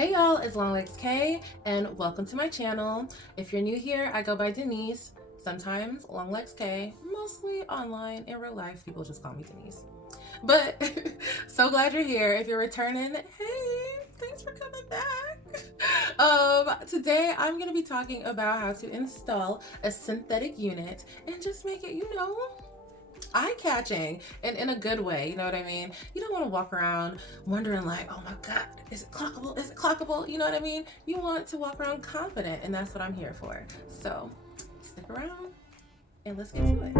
Hey y'all, it's Long Legs K and welcome to my channel. If you're new here, I go by Denise, sometimes Long Legs K, mostly online. In real life, people just call me Denise. But so glad you're here. If you're returning, hey, thanks for coming back. Today I'm gonna be talking about how to install a synthetic unit and just make it, eye-catching and in a good way, you know what I mean? You don't want to walk around wondering like, oh my god, is it clockable, is it clockable, you know what I mean? You want to walk around confident, and that's what I'm here for. So stick around and let's get to it.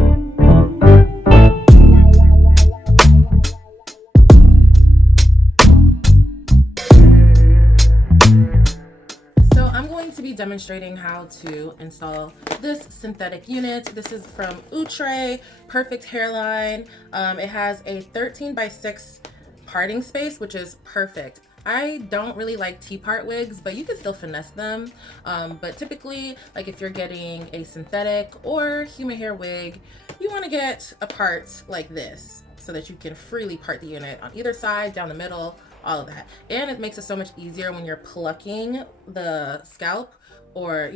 I'm going to be demonstrating how to install this synthetic unit. This is from Outre, perfect hairline. It has a 13x6 parting space, which is perfect. I don't really like T-part wigs, but you can still finesse them. But typically, like if you're getting a synthetic or human hair wig, you want to get a part like this so that you can freely part the unit on either side, down the middle, all of that. And it makes it so much easier when you're plucking the scalp or,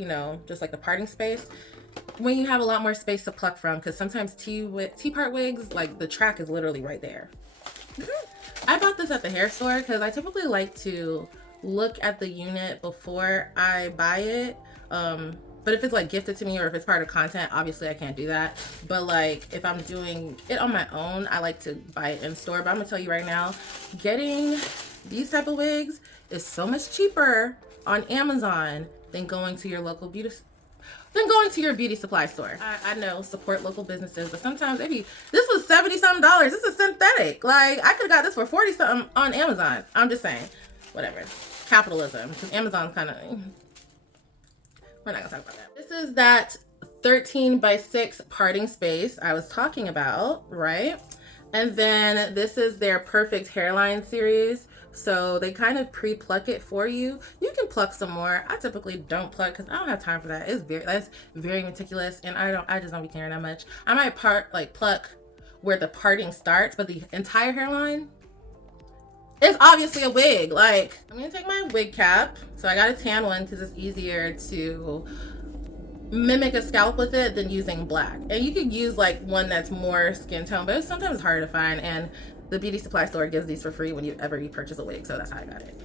just like the parting space, when you have a lot more space to pluck from, because sometimes T-part wigs, like the track is literally right there. I bought this at the hair store because I typically like to look at the unit before I buy it. But if it's like gifted to me or if it's part of content, obviously I can't do that. But like if I'm doing it on my own, I like to buy it in store. But I'm gonna tell you right now, getting these type of wigs is so much cheaper on Amazon than going to your local beauty supply store. I know, support local businesses, but sometimes maybe this was $70-something. This is synthetic. Like I could have got this for 40-something on Amazon. I'm just saying, whatever. Capitalism, because Amazon's kind of. We're not gonna talk about that. This is that 13x6 parting space I was talking about, right? And then this is their perfect hairline series. So they kind of pre-pluck it for you. You can pluck some more. I typically don't pluck because I don't have time for that. That's very meticulous, and I just don't be caring that much. I might pluck where the parting starts, but the entire hairline, it's obviously a wig. Like, I'm gonna take my wig cap. So I got a tan one because it's easier to mimic a scalp with it than using black. And you could use like one that's more skin tone, but it's sometimes harder to find. And the beauty supply store gives these for free whenever you purchase a wig. So that's how I got it.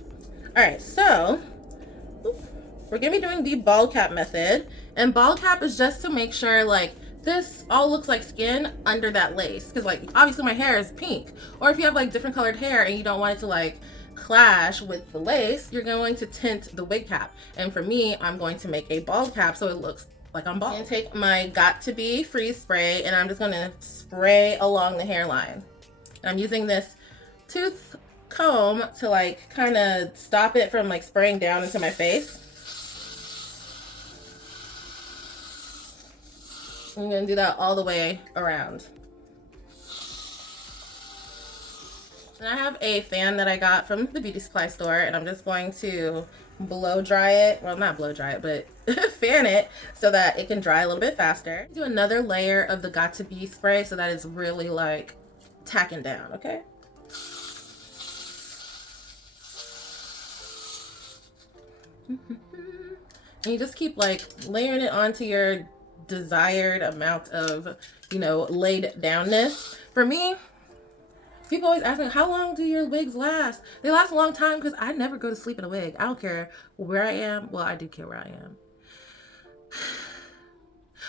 All right, so we're gonna be doing the bald cap method. And bald cap is just to make sure like this all looks like skin under that lace, because like obviously my hair is pink, or if you have like different colored hair and you don't want it to like clash with the lace, you're going to tint the wig cap. And for me, I'm going to make a bald cap so it looks like I'm bald. And take my Got To Be freeze spray, and I'm just going to spray along the hairline. And I'm using this tooth comb to like kind of stop it from like spraying down into my face. I'm gonna do that all the way around. And I have a fan that I got from the beauty supply store, and I'm just going to blow dry it. Well, not blow dry it, but fan it so that it can dry a little bit faster. Do another layer of the Got To Be spray so that it's really like tacking down, okay? And you just keep like layering it onto your desired amount of, laid downness. For me, people always ask me, how long do your wigs last? They last a long time because I never go to sleep in a wig. I don't care where I am. Well, I do care where I am.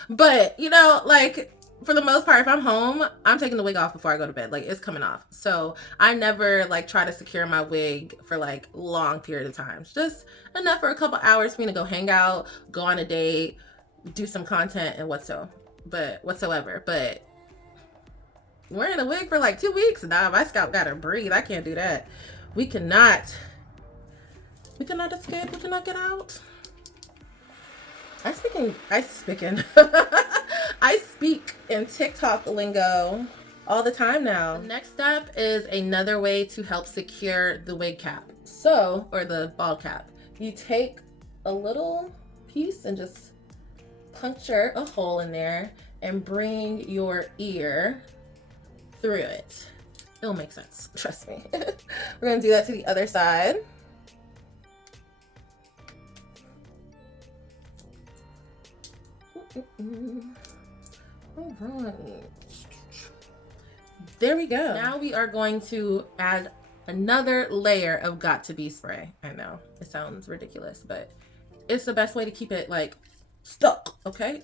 But, like for the most part, if I'm home, I'm taking the wig off before I go to bed. Like it's coming off. So I never like try to secure my wig for like long period of time. Just enough for a couple hours for me to go hang out, go on a date, do some content and whatsoever. But wearing a wig for like 2 weeks, nah, my scalp gotta breathe. I can't do that. We cannot escape. We cannot get out. I speak in TikTok lingo all the time now. The next step is another way to help secure the wig cap. Or the bald cap. You take a little piece and just puncture a hole in there and bring your ear through it. It'll make sense, trust me. We're gonna do that to the other side. All right. There we go. Now we are going to add another layer of got to be spray. I know it sounds ridiculous, but it's the best way to keep it like stuck. Okay,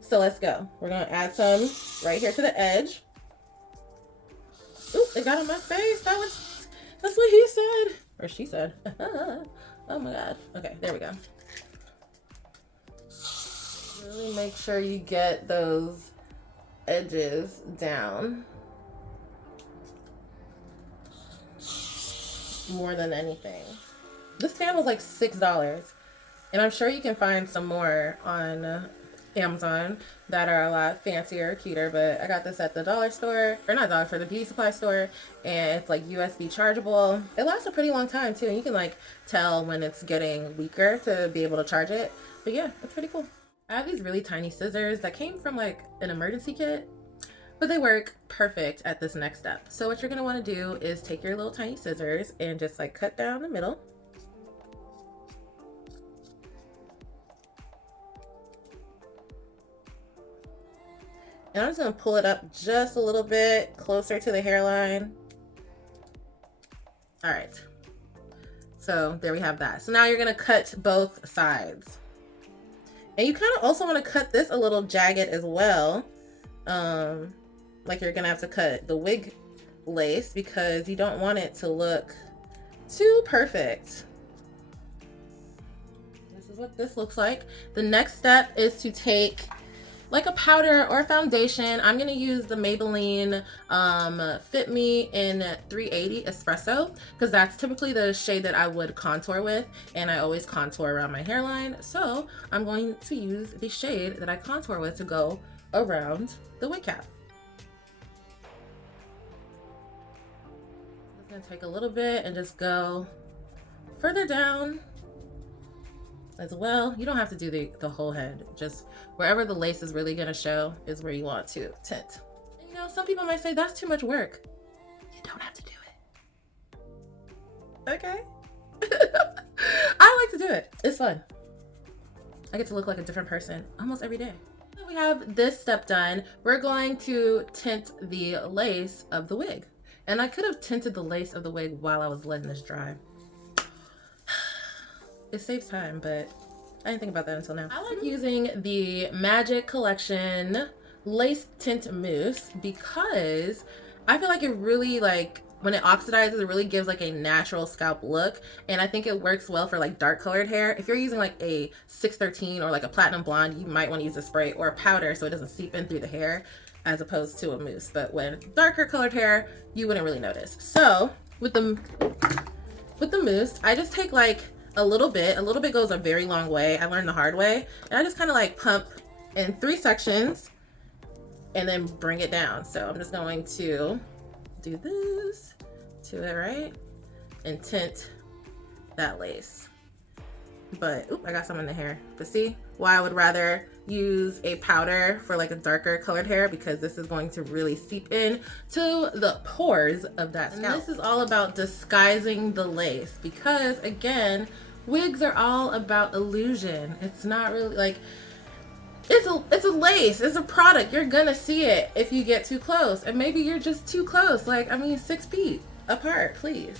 so let's go. We're gonna add some right here to the edge. Ooh, it got on my face. That's what he said or she said. Oh my god. Okay, there we go. Really make sure you get those edges down more than anything. This fan was like $6, and I'm sure you can find some more on Amazon that are a lot fancier, cuter, but I got this at the dollar store, or not dollar store, the beauty supply store, and it's like USB chargeable. It lasts a pretty long time too, and you can like tell when it's getting weaker to be able to charge it. But yeah, it's pretty cool. I have these really tiny scissors that came from like an emergency kit, but they work perfect at this next step. So what you're gonna wanna do is take your little tiny scissors and just like cut down the middle. And I'm just gonna pull it up just a little bit closer to the hairline. All right, so there we have that. So now you're gonna cut both sides. And you kind of also want to cut this a little jagged as well. Like you're gonna have to cut the wig lace because you don't want it to look too perfect. This is what this looks like. The next step is to take like a powder or foundation. I'm gonna use the Maybelline Fit Me in 380 Espresso because that's typically the shade that I would contour with, and I always contour around my hairline. So I'm going to use the shade that I contour with to go around the wig cap. I'm just gonna take a little bit and just go further down as well. You don't have to do the whole head, just wherever the lace is really gonna show is where you want to tint. And, you know, some people might say that's too much work. You don't have to do it. Okay. I like to do it. It's fun. I get to look like a different person almost every day. So we have this step done. We're going to tint the lace of the wig. And I could have tinted the lace of the wig while I was letting this dry. It saves time, but I didn't think about that until now. I like using the Magic Collection Lace Tint Mousse because I feel like it really, like, when it oxidizes, it really gives like a natural scalp look. And I think it works well for like dark colored hair. If you're using like a 613 or like a platinum blonde, you might want to use a spray or a powder so it doesn't seep in through the hair as opposed to a mousse. But when darker colored hair, you wouldn't really notice. So with the mousse, I just take like a little bit goes a very long way. I learned the hard way. And I just kind of like pump in 3 sections and then bring it down. So I'm just going to do this to it, right? And tint that lace. But, oop, I got some in the hair. But see why I would rather use a powder for like a darker colored hair, because this is going to really seep in to the pores of that scalp. And this is all about disguising the lace because, again, wigs are all about illusion. It's not really like, it's a lace, it's a product. You're gonna see it if you get too close, and maybe you're just too close. Like, I mean, 6 feet apart, please.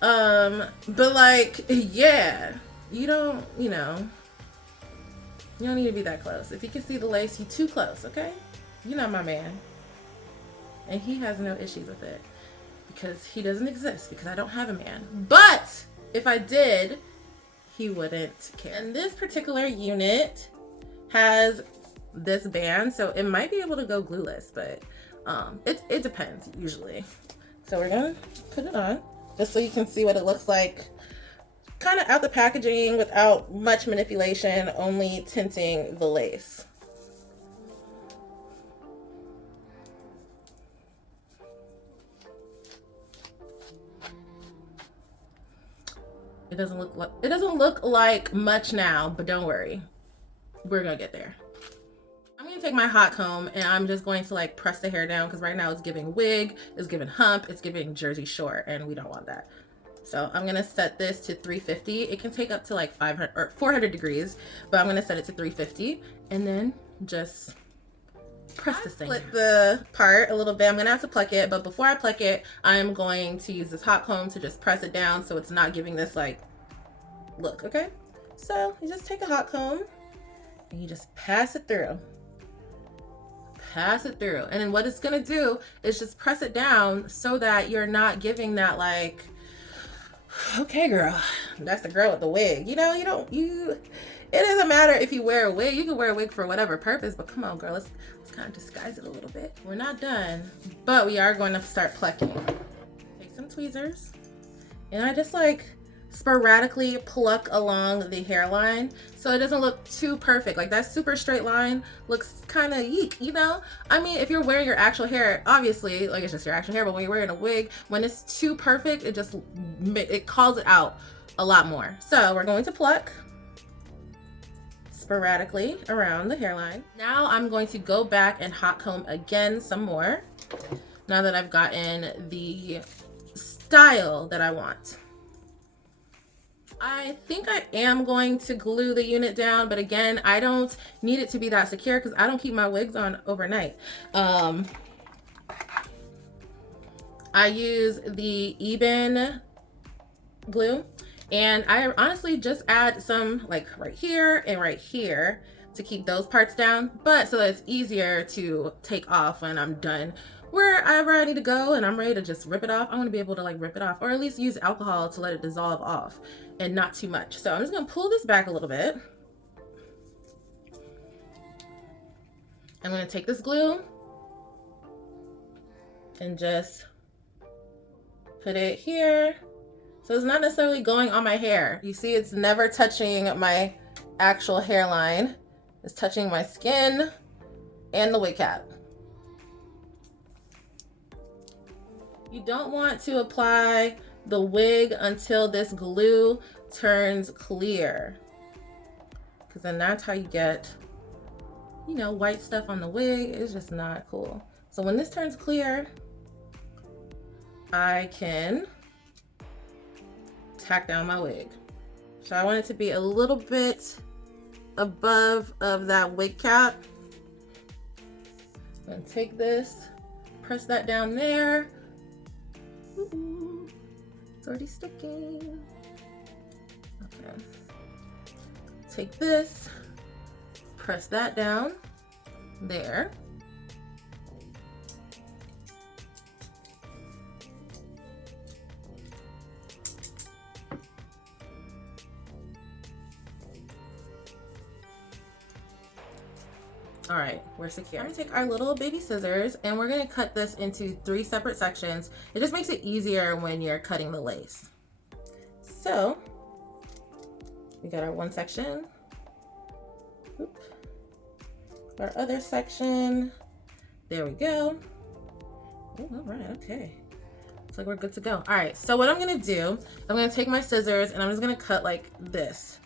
But like, yeah, you don't need to be that close. If you can see the lace, you're too close, okay? You're not my man. And he has no issues with it because he doesn't exist, because I don't have a man. But if I did, he wouldn't care. And this particular unit has this band, so it might be able to go glueless, but it depends usually. So we're gonna put it on just so you can see what it looks like, kind of out the packaging without much manipulation, only tinting the lace. It doesn't look like much now, but don't worry. We're gonna get there. I'm gonna take my hot comb and I'm just going to like press the hair down because right now it's giving wig, it's giving hump, it's giving Jersey Shore, and we don't want that. So I'm gonna set this to 350. It can take up to like 500 or 400 degrees, but I'm gonna set it to 350 and then just press this thing. Split the part a little bit. I'm gonna have to pluck it, but before I pluck it, I'm going to use this hot comb to just press it down so it's not giving this like look, okay? So you just take a hot comb and you just pass it through. Pass it through. And then what it's gonna do is just press it down so that you're not giving that like, okay girl, that's the girl with the wig. You know, it doesn't matter if you wear a wig. You can wear a wig for whatever purpose, but come on girl, let's kind of disguise it a little bit. We're not done, but we are going to start plucking. Take some tweezers and I just like sporadically pluck along the hairline so it doesn't look too perfect. Like that super straight line looks kind of yeek, you know? I mean, if you're wearing your actual hair, obviously, like it's just your actual hair, but when you're wearing a wig, when it's too perfect, it calls it out a lot more. So we're going to pluck sporadically around the hairline. Now I'm going to go back and hot comb again some more now that I've gotten the style that I want. I think I am going to glue the unit down, but again, I don't need it to be that secure because I don't keep my wigs on overnight. I use the Eben glue, and I honestly just add some like right here and right here to keep those parts down, but so that it's easier to take off when I'm done wherever I need to go and I'm ready to just rip it off. I want to be able to like rip it off, or at least use alcohol to let it dissolve off and not too much. So I'm just gonna pull this back a little bit. I'm gonna take this glue and just put it here. So it's not necessarily going on my hair. You see, it's never touching my actual hairline. It's touching my skin and the wig cap. You don't want to apply the wig until this glue turns clear, because then that's how you get, you know, white stuff on the wig. It's just not cool. So when this turns clear, I can tack down my wig. So I want it to be a little bit above of that wig cap. I'm gonna take this, press that down there. Ooh, it's already sticking. Okay. Take this, press that down there. All right, we're secure. I'm gonna take our little baby scissors and we're gonna cut this into 3 separate sections. It just makes it easier when you're cutting the lace. So we got our one section. Oop. Our other section. There we go. Oh, all right, okay. Looks like we're good to go. All right, so what I'm gonna do, I'm gonna take my scissors and I'm just gonna cut like this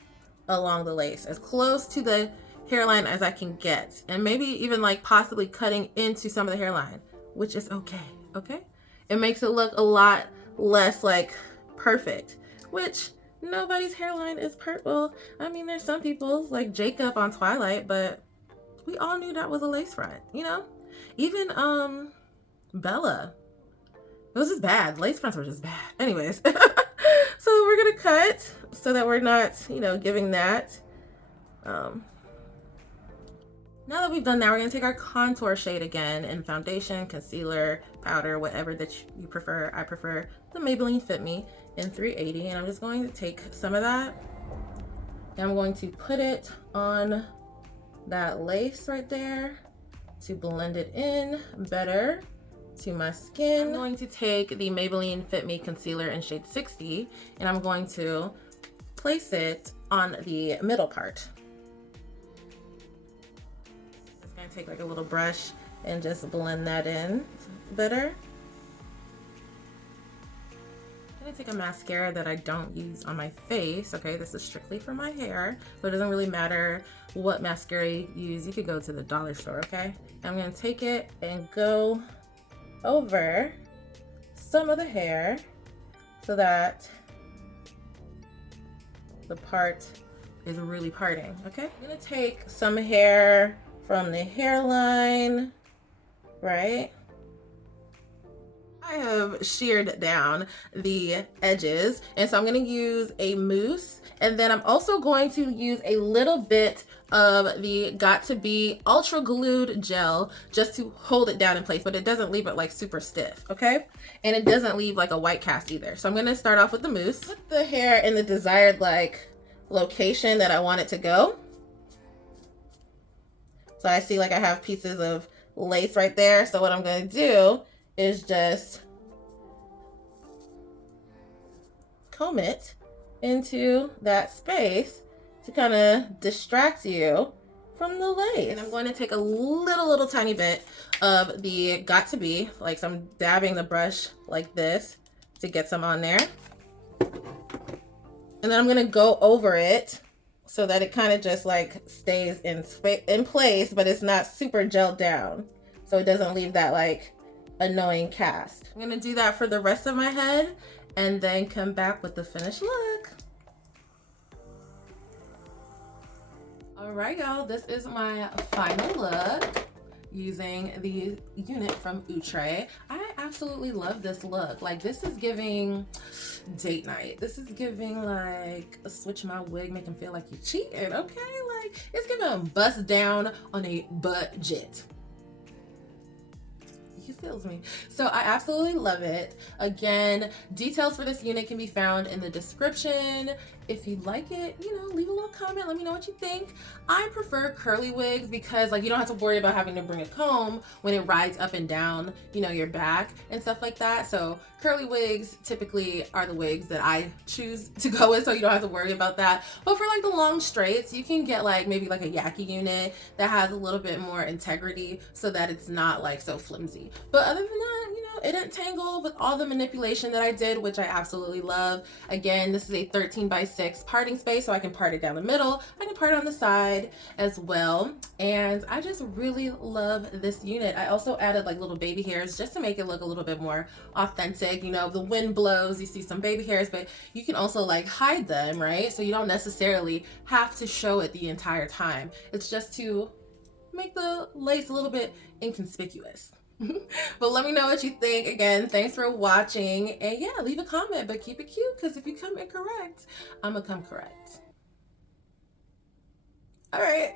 along the lace, as close to the hairline as I can get, and maybe even like possibly cutting into some of the hairline, which is okay. Okay, it makes it look a lot less like perfect, which nobody's hairline is perfect. Well, I mean, there's some people's like Jacob on Twilight, but we all knew that was a lace front, you know. Even Bella, it was just bad. Lace fronts were just bad. Anyways, so we're gonna cut so that we're not, you know, giving that. Now that we've done that, we're gonna take our contour shade again in foundation, concealer, powder, whatever that you prefer. I prefer the Maybelline Fit Me in 380, and I'm just going to take some of that and I'm going to put it on that lace right there to blend it in better to my skin. I'm going to take the Maybelline Fit Me concealer in shade 60 and I'm going to place it on the middle part. Take like a little brush and just blend that in better. I'm gonna take a mascara that I don't use on my face. Okay, this is strictly for my hair, so it doesn't really matter what mascara you use. You could go to the dollar store. Okay, I'm gonna take it and go over some of the hair so that the part is really parting. Okay, I'm gonna take some hair from the hairline, right? I have sheared down the edges, and so I'm going to use a mousse, and then I'm also going to use a little bit of the Got To Be Ultra Glued Gel just to hold it down in place, but it doesn't leave it like super stiff, okay? And it doesn't leave like a white cast either. So I'm going to start off with the mousse. Put the hair in the desired like location that I want it to go. So I see like I have pieces of lace right there. So what I'm going to do is just comb it into that space to kind of distract you from the lace. And I'm going to take a little tiny bit of the Got To Be, like, so I'm dabbing the brush like this to get some on there. And then I'm going to go over it so that it kind of just like stays in place, but it's not super gelled down. So it doesn't leave that like annoying cast. I'm gonna do that for the rest of my head and then come back with the finished look. All right, y'all, this is my final look using the unit from Outre. I absolutely love this look. Like, this is giving date night. This is giving like a switch my wig, make him feel like you cheated, okay? Like, it's giving bust down on a budget. He feels me. So I absolutely love it. Again, details for this unit can be found in the description. If you like it, you know, leave a little comment, let me know what you think. I prefer curly wigs because like you don't have to worry about having to bring a comb when it rides up and down, you know, your back and stuff like that. So curly wigs typically are the wigs that I choose to go with, so you don't have to worry about that. But for like the long straights, you can get like maybe like a yaki unit that has a little bit more integrity so that it's not like so flimsy. But other than that, you know, it didn't tangle with all the manipulation that I did, which I absolutely love. Again, this is a 13x6 parting space, so I can part it down the middle. I can part it on the side as well. And I just really love this unit. I also added like little baby hairs just to make it look a little bit more authentic. You know, if the wind blows, you see some baby hairs, but you can also like hide them, right? So you don't necessarily have to show it the entire time. It's just to make the lace a little bit inconspicuous. But let me know what you think. Again, thanks for watching, and yeah, leave a comment, but keep it cute, because if you come incorrect, I'm gonna come correct. All right.